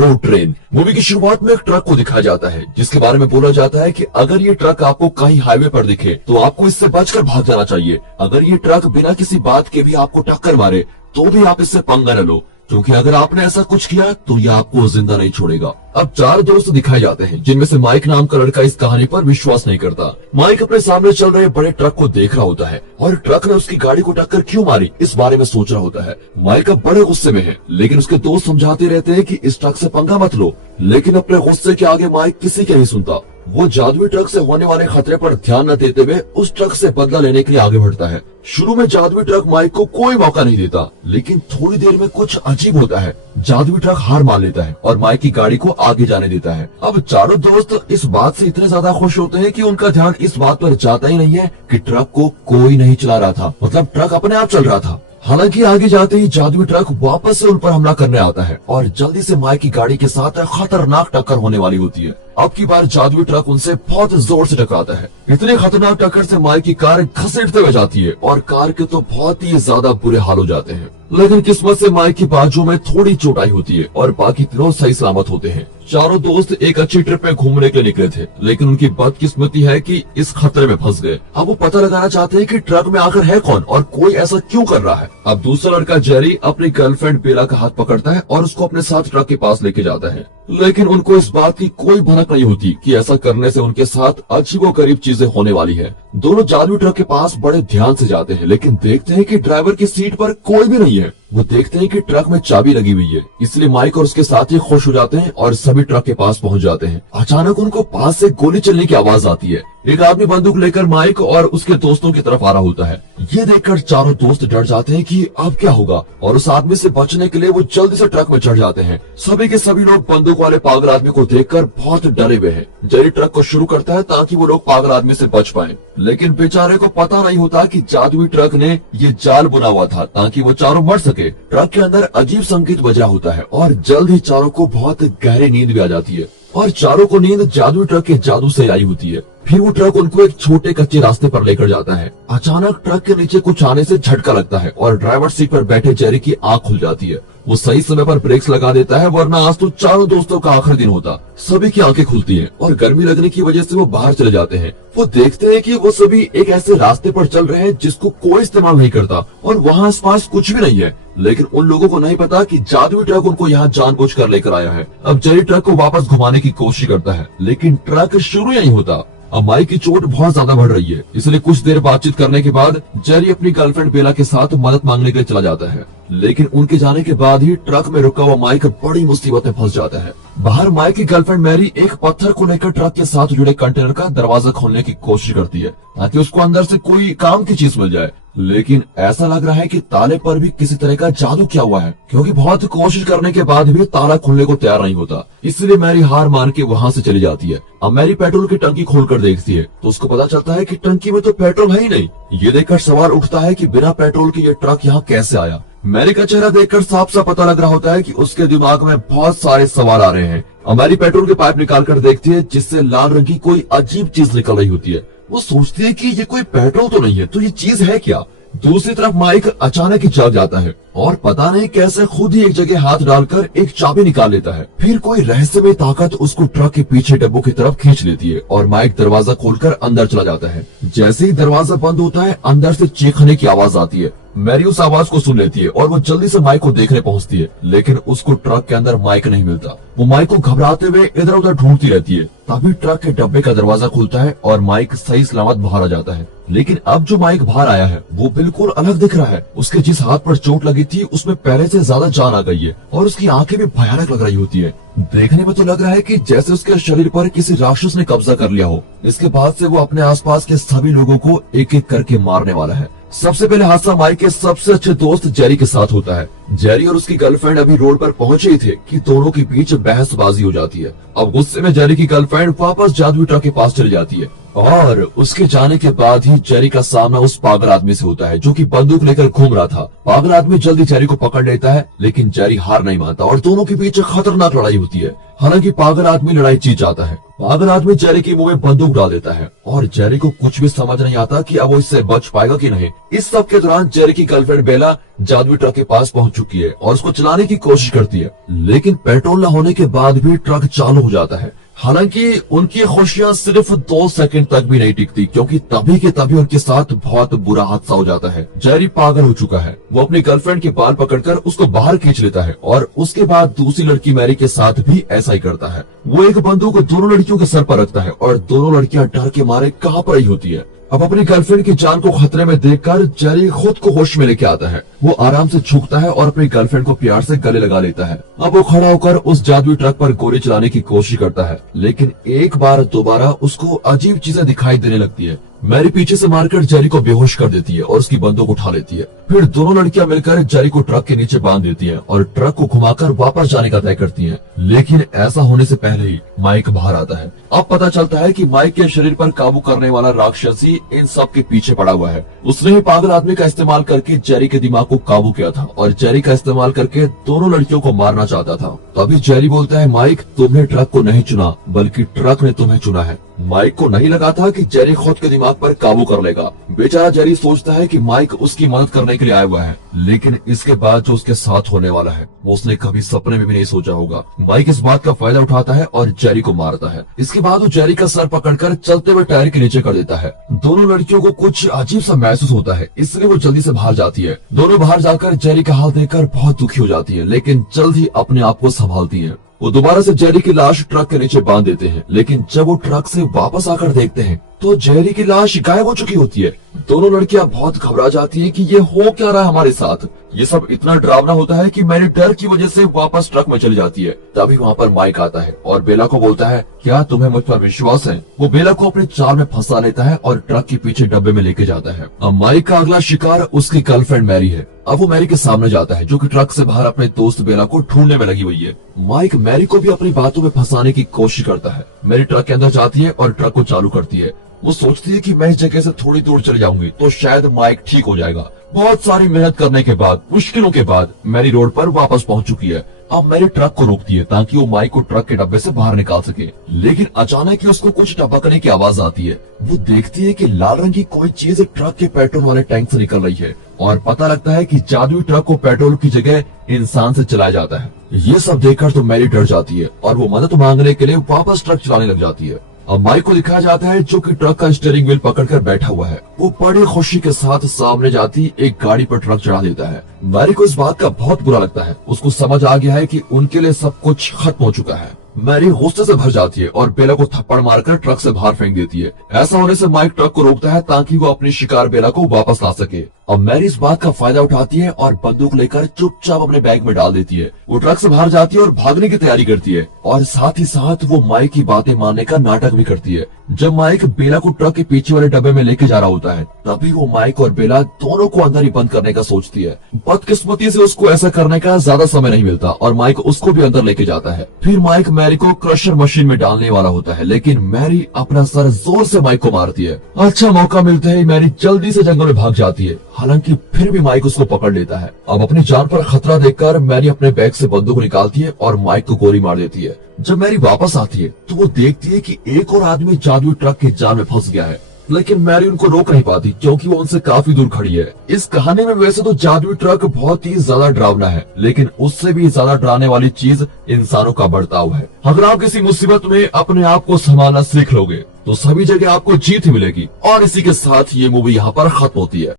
Road train movie की शुरुआत में एक ट्रक को दिखाया जाता है जिसके बारे में बोला जाता है कि अगर ये ट्रक आपको कहीं हाईवे पर दिखे तो आपको इससे बचकर भाग जाना चाहिए। अगर ये ट्रक बिना किसी बात के भी आपको टक्कर मारे तो भी आप इससे पंगा न लो, क्योंकि अगर आपने ऐसा कुछ किया तो ये आपको जिंदा नहीं छोड़ेगा। अब 4 दोस्त दिखाए जाते हैं जिनमें से माइक नाम का लड़का इस कहानी पर विश्वास नहीं करता। माइक अपने सामने चल रहे बड़े ट्रक को देख रहा होता है और ट्रक ने उसकी गाड़ी को टक्कर क्यों मारी इस बारे में सोच रहा होता है। माइक अब बड़े गुस्से में है, लेकिन उसके दोस्त समझाते रहते हैं कि इस ट्रक से पंगा मत लो, लेकिन अपने गुस्से के आगे माइक किसी के नहीं सुनता। वो जादुई ट्रक से होने वाले खतरे पर ध्यान न देते हुए उस ट्रक से बदला लेने के लिए आगे बढ़ता है। शुरू में जादुई ट्रक माइक को कोई मौका नहीं देता, लेकिन थोड़ी देर में कुछ अजीब होता है। जादुई ट्रक हार मान लेता है और माइक की गाड़ी को आगे जाने देता है। अब चारों दोस्त इस बात से इतने ज्यादा खुश होते हैं कि उनका ध्यान इस बात पर जाता ही नहीं है कि ट्रक को कोई नहीं चला रहा था, मतलब ट्रक अपने आप चल रहा था। हालांकि आगे जाते ही जादुई ट्रक वापस से उन पर हमला करने आता है और जल्दी से माइक की गाड़ी के साथ खतरनाक टक्कर होने वाली होती है। अब की बार जादुई ट्रक उनसे बहुत जोर से टकराता है। इतने खतरनाक टक्कर से माइक की कार घसीटते हुए जाती है और कार के तो बहुत ही ज्यादा बुरे हाल हो जाते हैं। लेकिन किस्मत से माइक की बाजू में थोड़ी चोटाई होती है और बाकी तीनों सही सलामत होते हैं। चारों दोस्त एक अच्छी ट्रिप में घूमने के लिए निकले थे, लेकिन उनकी बदकिस्मती है कि इस खतरे में फंस गए। अब वो पता लगाना चाहते हैं कि ट्रक में आखिर है कौन और कोई ऐसा क्यों कर रहा है। अब दूसरा लड़का जेरी अपनी गर्लफ्रेंड बेला का हाथ पकड़ता है और उसको अपने साथ ट्रक के पास लेके जाता है, लेकिन उनको इस बात की कोई भनक नहीं होती कि ऐसा करने से उनके साथ अजीबोगरीब चीजें होने वाली है। दोनों जादुई ट्रक के पास बड़े ध्यान से जाते हैं, लेकिन देखते हैं कि ड्राइवर की सीट पर कोई भी नहीं है। वो देखते हैं कि ट्रक में चाबी लगी हुई है, इसलिए माइक और उसके साथी खुश हो जाते हैं और सभी ट्रक के पास पहुंच जाते हैं। अचानक उनको पास से गोली चलने की आवाज आती है। एक आदमी बंदूक लेकर माइक और उसके दोस्तों की तरफ आ रहा होता है। ये देखकर चारों दोस्त डर जाते हैं कि अब क्या होगा, और उस आदमी से बचने के लिए वो जल्दी से ट्रक में चढ़ जाते हैं। सभी के सभी लोग बंदूक वाले पागल आदमी को देखकर बहुत डरे हुए हैं। जेरी ट्रक को शुरू करता है ताकि वो लोग पागल आदमी से बच पाएं, लेकिन बेचारे को पता नहीं होता कि जादुई ट्रक ने ये जाल बुना हुआ था ताकि वो चारों मर सके। ट्रक के अंदर अजीब संकेत बजा होता है और जल्द ही चारों को बहुत गहरी नींद भी आ जाती है और चारों को नींद जादुई ट्रक के जादू से आई होती है। फिर वो ट्रक उनको एक छोटे कच्चे रास्ते पर लेकर जाता है। अचानक ट्रक के नीचे कुछ आने से झटका लगता है और ड्राइवर सीट पर बैठे जेरी की आंख खुल जाती है। वो सही समय पर ब्रेक्स लगा देता है, वरना आज तो चारों दोस्तों का आखिरी दिन होता। सभी की आंखें खुलती हैं और गर्मी लगने की वजह से वो बाहर चले जाते हैं। वो देखते हैं कि वो सभी एक ऐसे रास्ते पर चल रहे हैं जिसको कोई इस्तेमाल नहीं करता और वहाँ आसपास कुछ भी नहीं है, लेकिन उन लोगों को नहीं पता कि जादुई ट्रक उनको यहाँ जानबूझकर लेकर आया है। अब जेरी ट्रक को वापस घुमाने की कोशिश करता है, लेकिन ट्रक शुरू नहीं होता। अब माइक की चोट बहुत ज्यादा बढ़ रही है, इसलिए कुछ देर बातचीत करने के बाद जेरी अपनी गर्लफ्रेंड बेला के साथ मदद मांगने के लिए चला जाता है, लेकिन उनके जाने के बाद ही ट्रक में रुका हुआ माइक बड़ी मुसीबत में फंस जाता है। बाहर माइक की गर्लफ्रेंड मैरी एक पत्थर को लेकर ट्रक के साथ जुड़े कंटेनर का दरवाजा खोलने की कोशिश करती है ताकि उसको अंदर से कोई काम की चीज मिल जाए, लेकिन ऐसा लग रहा है कि ताले पर भी किसी तरह का जादू किया हुआ है, क्योंकि बहुत कोशिश करने के बाद भी ताला खुलने को तैयार नहीं होता। इसलिए मैरी हार मान के वहाँ से चली जाती है। अब मैरी पेट्रोल की टंकी खोलकर देखती है तो उसको पता चलता है कि टंकी में तो पेट्रोल है ही नहीं। ये देखकर सवाल उठता है कि बिना पेट्रोल के ये ट्रक यहाँ कैसे आया। मैरी का चेहरा देखकर साफ साफ पता लग रहा होता है कि उसके दिमाग में बहुत सारे सवाल आ रहे हैं। मैरी पेट्रोल के पाइप निकाल कर देखती है जिससे लाल रंग की कोई अजीब चीज निकल रही होती है। वो सोचती है कि ये कोई पेट्रोल तो नहीं है, तो ये चीज है क्या। दूसरी तरफ माइक अचानक ही जाग जाता है और पता नहीं कैसे खुद ही एक जगह हाथ डालकर एक चाबी निकाल लेता है। फिर कोई रहस्यमय ताकत उसको ट्रक के पीछे डब्बों की तरफ खींच लेती है और माइक दरवाजा खोलकर अंदर चला जाता है। जैसे ही दरवाजा बंद होता है, अंदर से चीखने की आवाज आती है। मैरी उस आवाज को सुन लेती है और वो जल्दी से माइक को देखने पहुंचती है, लेकिन उसको ट्रक के अंदर माइक नहीं मिलता। वो माइक को घबराते हुए इधर उधर ढूंढती रहती है। तभी ट्रक के डब्बे का दरवाजा खुलता है और माइक सही सलामत बाहर आ जाता है। लेकिन अब जो माइक बाहर आया है वो बिल्कुल अलग दिख रहा है। उसके जिस हाथ पर चोट लगी थी उसमें पहले से ज्यादा जान आ गई है और उसकी आंखें भी भयानक लग रही होती है। देखने में तो लग रहा है कि जैसे उसके शरीर पर किसी राक्षस ने कब्जा कर लिया हो। इसके बाद से वो अपने आसपास के सभी लोगों को एक एक करके मारने वाला है। सबसे पहले हादसा माइक के सबसे अच्छे दोस्त जेरी के साथ होता है। जेरी और उसकी गर्लफ्रेंड अभी रोड पर पहुंचे ही थे कि दोनों के बीच बहसबाजी हो जाती है। अब गुस्से में जेरी की गर्लफ्रेंड वापस जादुई ट्रक के पास चली जाती है और उसके जाने के बाद ही जेरी का सामना उस पागल आदमी से होता है जो कि बंदूक लेकर घूम रहा था। पागल आदमी जल्दी जेरी को पकड़ लेता है, लेकिन जेरी हार नहीं मानता और दोनों के बीच खतरनाक लड़ाई होती है। हालांकि पागल आदमी लड़ाई जीत जाता है। पागल आदमी जेरी के मुंह में बंदूक डाल देता है और जेरी को कुछ भी समझ नहीं आता कि अब वो इससे बच पाएगा कि नहीं। इस सब के दौरान जेरी की गर्लफ्रेंड बेला जादुई ट्रक के पास पहुंच चुकी है और उसको चलाने की कोशिश करती है, लेकिन पेट्रोल न होने के बाद भी ट्रक चालू हो जाता है। हालांकि उनकी खुशियां सिर्फ 2 सेकंड तक भी नहीं टिकती, क्योंकि तभी के तभी उनके साथ बहुत बुरा हादसा हो जाता है। जेरी पागल हो चुका है। वो अपनी गर्लफ्रेंड के बाल पकड़कर उसको बाहर खींच लेता है और उसके बाद दूसरी लड़की मैरी के साथ भी ऐसा ही करता है। वो एक बंदूक दोनों लड़कियों के सर पर रखता है और दोनों लड़कियां डर के मारे कहां पर ही होती है। अब अपनी गर्लफ्रेंड की जान को खतरे में देखकर जेरी खुद को होश में लेके आता है। वो आराम से झुकता है और अपनी गर्लफ्रेंड को प्यार से गले लगा लेता है। अब वो खड़ा होकर उस जादुई ट्रक पर गोली चलाने की कोशिश करता है, लेकिन एक बार दोबारा उसको अजीब चीजें दिखाई देने लगती है। मैरी पीछे से मारकर जेरी को बेहोश कर देती है और उसकी बंदूक उठा लेती है। फिर दोनों लड़कियां मिलकर जेरी को ट्रक के नीचे बांध देती हैं और ट्रक को घुमाकर वापस जाने का तय करती हैं। लेकिन ऐसा होने से पहले ही माइक बाहर आता है। अब पता चलता है कि माइक के शरीर पर काबू करने वाला राक्षस ही इन सब के पीछे पड़ा हुआ है। उसने ही पागल आदमी का इस्तेमाल करके जेरी के दिमाग को काबू किया था और जेरी का इस्तेमाल करके दोनों लड़कियों को मारना चाहता था। तभी जेरी बोलता है, माइक, तुमने ट्रक को नहीं चुना बल्कि ट्रक ने तुम्हें चुना है। माइक को नहीं लगा था कि जेरी खुद के दिमाग पर काबू कर लेगा। बेचारा जेरी सोचता है कि माइक उसकी मदद करने के लिए आया हुआ है, लेकिन इसके बाद जो उसके साथ होने वाला है वो उसने कभी सपने में भी नहीं सोचा होगा। माइक इस बात का फायदा उठाता है और जेरी को मारता है। इसके बाद वो जेरी का सर पकड़कर चलते हुए टायर के नीचे कर देता है। दोनों लड़कियों को कुछ अजीब सा महसूस होता है, इसलिए वो जल्दी से बाहर जाती है। दोनों बाहर जाकर जेरी का हाल देखकर बहुत दुखी हो जाती है, लेकिन जल्द ही अपने आप को संभालती है। वो दोबारा से जेरी की लाश ट्रक के नीचे बांध देते हैं, लेकिन जब वो ट्रक से वापस आकर देखते हैं तो जेरी की लाश गायब हो चुकी होती है। दोनों लड़कियां बहुत घबरा जाती हैं कि ये हो क्या रहा है हमारे साथ। ये सब इतना डरावना होता है कि मैंने डर की वजह से वापस ट्रक में चली जाती है। तभी वहाँ पर माइक आता है और बेला को बोलता है, क्या तुम्हें मुझ पर विश्वास है? वो बेला को अपने जाल में फंसा लेता है और ट्रक के पीछे डब्बे में लेके जाता है। अब माइक का अगला शिकार उसकी गर्लफ्रेंड मैरी है। अब वो मैरी के सामने जाता है, जो कि ट्रक से बाहर अपने दोस्त बेला को ढूंढने में लगी हुई है। माइक मैरी को भी अपनी बातों में फंसाने की कोशिश करता है। मैरी ट्रक के अंदर जाती है और ट्रक को चालू करती है। वो सोचती है कि मैं इस जगह से थोड़ी दूर चली जाऊंगी तो शायद माइक ठीक हो जाएगा। बहुत सारी मेहनत करने के बाद, मुश्किलों के बाद मैरी रोड पर वापस पहुंच चुकी है। अब मैरी ट्रक को रोकती है ताकि वो माइक को ट्रक के डब्बे से बाहर निकाल सके, लेकिन अचानक ही उसको कुछ टपकने की आवाज आती है। वो देखती है कि लाल रंग की कोई चीज ट्रक के पेट्रोल वाले टैंक से निकल रही है और पता लगता है कि जादुई ट्रक को पेट्रोल की जगह इंसान से चलाया जाता है। ये सब देखकर तो मैरी डर जाती है और वो मदद मांगने के लिए वापस ट्रक चलाने लग जाती है। अब माइक को दिखाया जाता है जो कि ट्रक का स्टीयरिंग व्हील पकड़कर बैठा हुआ है। वो बड़ी खुशी के साथ सामने जाती एक गाड़ी पर ट्रक चढ़ा देता है। मैरी को इस बात का बहुत बुरा लगता है। उसको समझ आ गया है कि उनके लिए सब कुछ खत्म हो चुका है। मैरी गुस्से से भर जाती है और बेला को थप्पड़ मारकर ट्रक से बाहर फेंक देती है। ऐसा होने से माइक ट्रक को रोकता है ताकि वो अपनी शिकार बेला को वापस ला सके। अब मैरी इस बात का फायदा उठाती है और बंदूक लेकर चुपचाप अपने बैग में डाल देती है। वो ट्रक से बाहर जाती है और भागने की तैयारी करती है और साथ ही साथ वो माइक की बातें मानने का नाटक भी करती है। जब माइक बेला को ट्रक के पीछे वाले डब्बे में लेके जा रहा होता है, तभी वो माइक और बेला दोनों को अंदर ही बंद करने का सोचती है। बदकिस्मती से उसको ऐसा करने का ज्यादा समय नहीं मिलता और माइक उसको भी अंदर लेके जाता है। फिर माइक मैरी को क्रशर मशीन में डालने वाला होता है, लेकिन मैरी अपना सर जोर से माइक को मारती है। अच्छा मौका मिलते ही मैरी जल्दी से जंगल में भाग जाती है, हालांकि फिर भी माइक उसको पकड़ लेता है। अब अपनी जान पर खतरा देखकर मैरी अपने बैग से बंदूक निकालती है और माइक को गोली मार देती है। जब मैरी वापस आती है तो वो देखती है कि एक और आदमी जादुई ट्रक के जाल में फंस गया है, लेकिन मैरी उनको रोक नहीं पाती क्योंकि वो उनसे काफी दूर खड़ी है। इस कहानी में वैसे तो जादुई ट्रक बहुत ही ज्यादा डरावना है, लेकिन उससे भी ज्यादा डराने वाली चीज इंसानों का बर्ताव है। अगर आप किसी मुसीबत में अपने आप को संभालना सीख लोगे तो सभी जगह आपको जीत ही मिलेगी। और इसी के साथ ये मूवी यहाँ पर खत्म होती है।